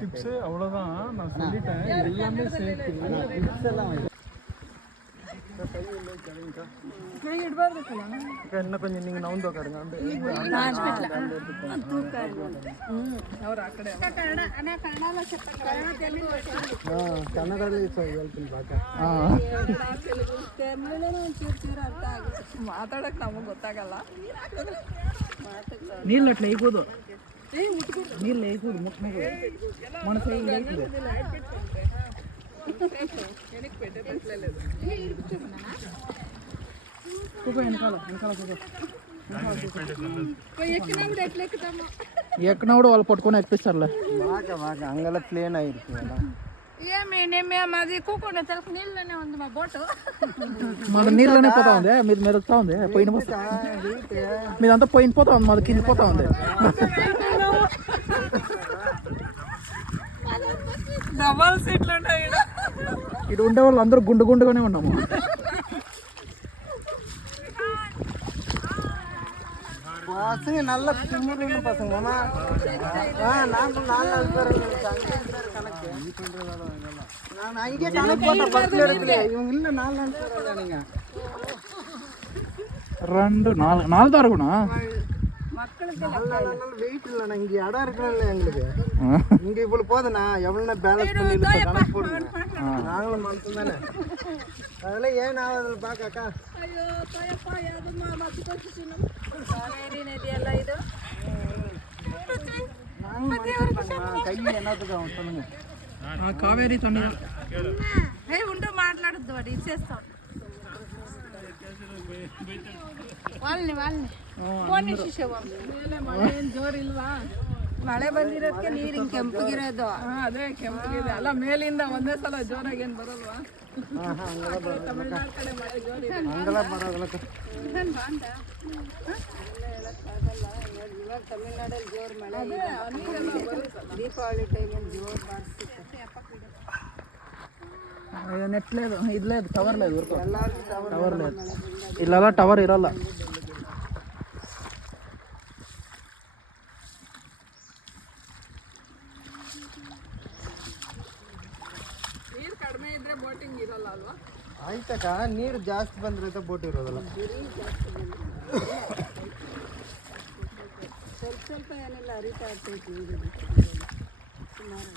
Tips அவ்வளோதான், நான் சொல்லிட்டேன். எல்லாமே சேர்த்து டிப்ஸ் எல்லாம் இன்னும் கொஞ்சம் நீங்கள் நவுந்து உட்காருங்க. ಕನ್ನಡದಲ್ಲಿ ಹೇಳ್ತೀನಿ ಮಾತಾಡಕ್ ನಮಗೆ ಗೊತ್ತಾಗಲ್ಲ. ನೀರು ಅಟ್లా అయిపోదు, నీళ్ళు అయిపోదు, ముట్టనకు మన సైడ్ అయిపోదు. ఎక్కినప్పుడు వాళ్ళు పట్టుకొని ఎక్కిస్తారులే. అంగల ప్లేన్ అయ్యింది. మాది నీళ్ళనే పోతా ఉంది, మీది మెరుగుతా ఉంది, పోయిన మీదంతా పోయిపోతా ఉంది, మాది కింద పోతా ఉంది. డబల్ సీట్లు ఉంటాయి. ఇటు ఉండే వాళ్ళు అందరూ గుండు గుండుగానే ఉన్నాము. பசங்க நல்ல திமுறின பசங்க. நாங்கள் 4 பேர் கணக்கு. நான் அங்கே கணக்கு போட்டேன் 10 இடத்துல. இவங்க இல்லை 4 பேர். நீங்கள் 2 4 தான் இருக்கணும். வெயிட் இல்லைண்ணா, இங்கே இடம் இருக்கிறோம்ல எங்களுக்கு. இங்கே இவ்வளோ போதுண்ணா, எவ்வளோண்ணா பேலன்ஸ் பண்ணி கணக்கு போடுங்க. நாங்களும் மனசு தானே, அதெல்லாம் ஏன் ஆகுதுன்னு பார்க்காக்கா. కై ఎన్నతుగా ఉంటుంది. కావేరీ తొండ ఉంటూ మాట్లాడద్దు, వాడు ఇచ్చేస్తాం వాళ్ళని ಫೋನ್ ಮಳೆ ಏನು ಜೋರಿಲ್ವಾ? ಮಳೆ ಬಂದಿರೋದಕ್ಕೆ ನೀರು ಹಿಂಗೆ ಕೆಂಪಗಿರೋದು. ಅದೇ ಕೆಂಪಗಿದೆ ಅಲ್ಲ, ಮೇಲಿಂದ ಒಂದೇ ಸಲ ಜೋರಾಗಿ ಏನು ಬರಲ್ವಾ? ತಮಿಳ್ನಾಡು ಕಡೆ ಮಳೆ ಜೋರಿ ಇವಾಗ ತಮಿಳ್ನಾಡಲ್ಲಿ ಜೋರು ಮಳೆ, ದೀಪಾವಳಿ ಟೈಮಲ್ಲಿ ಜೋರು నెట్ లేదు, ఇది లేదు, టవర్ లేదు, టవర్ లేదు. ఇలా టవర్ ఇరಲ್ಲ. ನೀರು ಕಡಿಮೆ ಇದ್ರೆ ಬೋಟಿಂಗ್ ಇರಲ್ಲ ಅಲ್ವಾ? ಆಯ್ತಕ್ಕ, ನೀರು ಜಾಸ್ತಿ ಬಂದ್ರೆ ಬೋಟ್ ಇರೋದಲ್ಲ. ಸ್ವಲ್ಪ ಏನೆಲ್ಲ ಹರಿತಾ ಇರ್ತೈತಿ ಸುಮಾರು.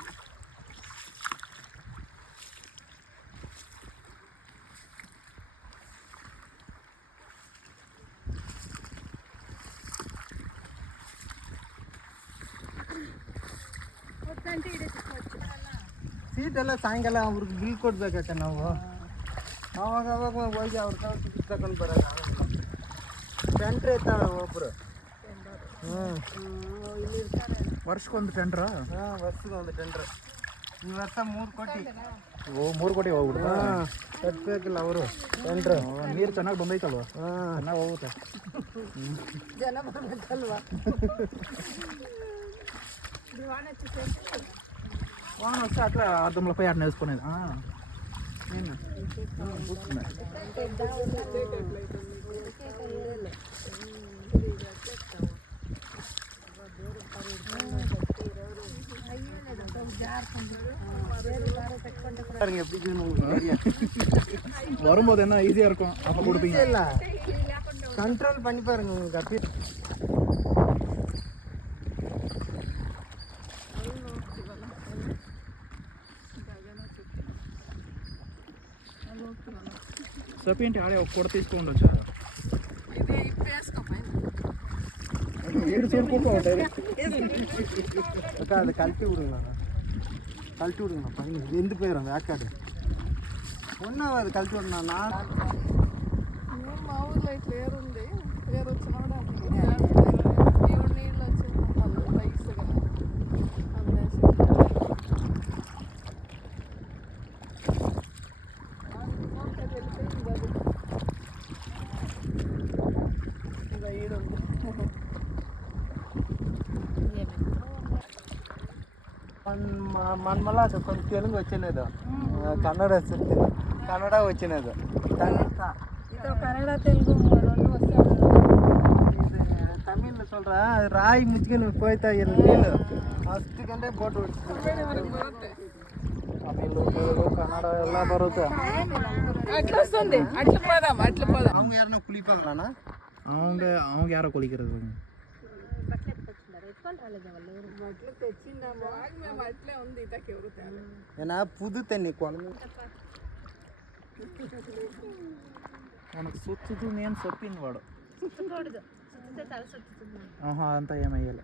ಸೀಟೆಲ್ಲ ಸಾಯಂಕಾಲ ಅವ್ರಿಗೆ ಬಿಲ್ ಕೊಡ್ಬೇಕಕ್ಕ ನಾವು. ಅವಾಗ ಹೋಗಿ ಅವ್ರ ಟಿಕೆಟ್ ತಗೊಂಡು ಬರೋದು. ಟೆಂಟ್ರ್ ಇರ್ತಾವೆ ಒಬ್ಬರು. ವರ್ಷಕ್ಕೊಂದು ಟೆಂಡ್ರಾ? ವರ್ಷಕ್ಕೊಂದು ಟೆಂಡ್ರ್. ಈ ವರ್ಷ 3 ಕೋಟಿ. 3 ಕೋಟಿ ಹೋಗ್ಬಿಡ್ತಾ? ಕಟ್ಬೇಕಿಲ್ಲ ಅವರು ಟೆಂಡ್ರ್. ನೀರು ಚೆನ್ನಾಗಿ ಬಂದೈತಲ್ವ? ಚೆನ್ನಾಗಿ ಹೋಗುತ್ತೆ. ಜನ ಬರ್ಬೇಕಲ್ವಾ? వాన వస్తే అట్లా అర్థంలోపై అట్లా వేసుకునేది. నేను కూర్చున్నా. வரும்போது என்ன ஈஸியாக இருக்கும், அப்போ கொடுப்பீங்க. இல்லை, கண்ட்ரோல் பண்ணி பாருங்க உங்களுக்கு. அப்படி సపి అంటే ఆడే ఒక కూడ తీసుకోండి వచ్చా ఇది ఇప్పుడు వేసుకో పైన. ఏడు చూడుకోపో ఉంటాయి அக்கா அதை கழட்டி விடுங்கண்ணா, கழட்டி விடுங்கண்ணா. பையன் வெந்து போயிடும் வேக்காடு. ஒன்றும் அது கழட்டி விடணும். நான் మా ఊర్లో ఇట్లా ఏరుంది, ఏరు వచ్చినప్పుడు దేవుడు నీళ్ళు వచ్చింది వాళ్ళు రైస్గా మనమల్లా కొంచెం తెలుగు వచ్చినది, కన్నడ కన్నడ వచ్చినది. ఇది కన్నడ తెలుగు రెండు వస్తాయి. இது தமிழ்ல சொல்கிறேன். அது ராய் முச்சுக்கின்னு போய்த்தா நீళ్ళు ஃபஸ்ட்டு கண்டே போட்டு வச்சு తమిళ్ తెలుగు కన్నడ ಎಲ್ಲ ಬರುತ್ತೆ. అట్లా వస్తుంది, అట్లా పోదాం, అట్లా పోదాం. அவங்க யாருன்னா குளிப்பாங்களாண்ணா? அவங்க யாரో కొలిக்கிறது బట్టలు తెచ్చిందాము, మేము అట్లే ఉంది ఇతకి ఎవరు తేలేదు. ஏன்னா புது தண்ணி குழம்பு మనకు సుత్తుతుంది అని చెప్పింది వాడు. ఆహా అదంతా ఏమయ్యాలి.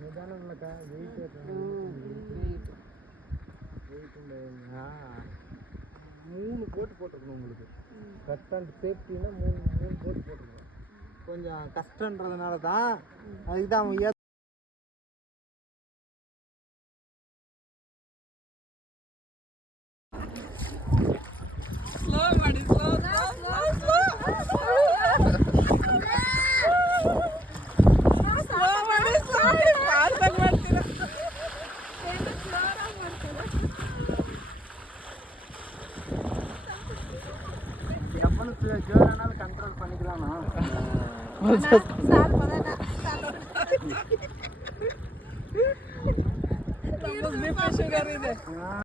நிதானம்லக்கா வெயிட் மூணு போட்டு போட்டிருக்கணும் உங்களுக்கு. கரெக்டாக சேஃப்டின்னா மூணு போட்டு போட்டிருக்கணும். கொஞ்சம் கஷ்டன்றதுனால தான் அதுக்கு தான் அவங்க ಸ್ಲೋ ಮಾಡಿ, ಸ್ಲೋ ಮಾಡ್ತೀರಾ. எவ்வளோ ஜோரானாலும் கண்ட்ரோல் பண்ணிக்கலாம்ண்ணா. BP ಶುಗರ್ ಇದೆ.